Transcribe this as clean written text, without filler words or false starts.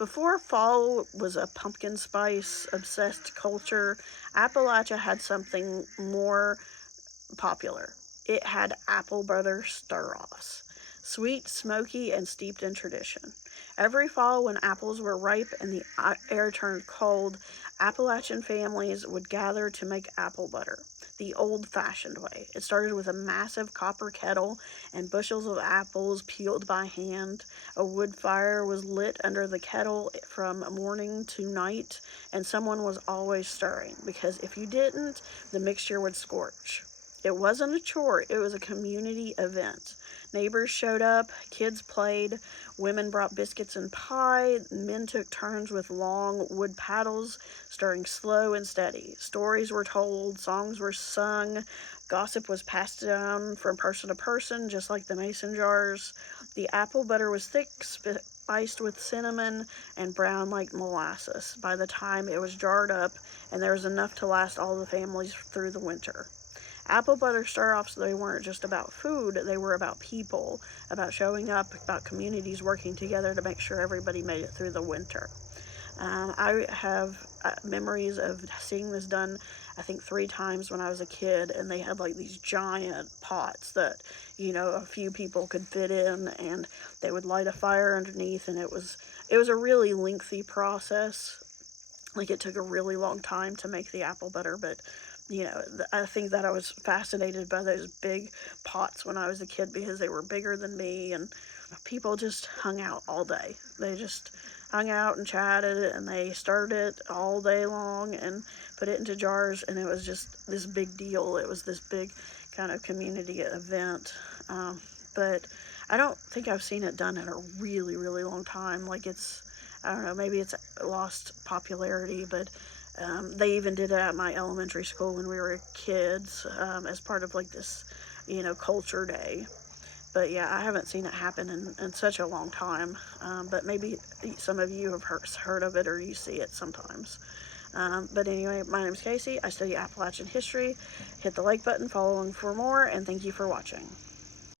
Before fall was a pumpkin spice obsessed culture, Appalachia had something more popular. It had apple butter stir-offs, sweet, smoky, and steeped in tradition. Every fall, when apples were ripe and the air turned cold, Appalachian families would gather to make apple butter the old-fashioned way. It started with a massive copper kettle and bushels of apples peeled by hand. A wood fire was lit under the kettle from morning to night, and someone was always stirring, because if you didn't, the mixture would scorch. It wasn't a chore, it was a community event. Neighbors showed up, kids played, women brought biscuits and pie, men took turns with long wood paddles, stirring slow and steady. Stories were told, songs were sung, gossip was passed down from person to person, just like the mason jars. The apple butter was thick, spiced with cinnamon, and brown like molasses by the time it was jarred up, and there was enough to last all the families through the winter. Apple butter stir-offs, they weren't just about food, they were about people, about showing up, about communities working together to make sure everybody made it through the winter. I have memories of seeing this done, I think 3 times when I was a kid, and they had like these giant pots that, a few people could fit in, and they would light a fire underneath, and it was a really lengthy process. Like, it took a really long time to make the apple butter, but I think that I was fascinated by those big pots when I was a kid because they were bigger than me, and people just hung out all day. They just hung out and chatted, and they stirred it all day long and put it into jars, and it was just this big deal. It was this big kind of community event, but I don't think I've seen it done in a really, really long time. Like, I don't know, maybe it's lost popularity, but they even did it at my elementary school when we were kids, as part of like this, culture day. But yeah, I haven't seen it happen in such a long time. But maybe some of you have heard of it, or you see it sometimes. But anyway, my name's Casey. I study Appalachian history. Hit the like button, follow along for more, and thank you for watching.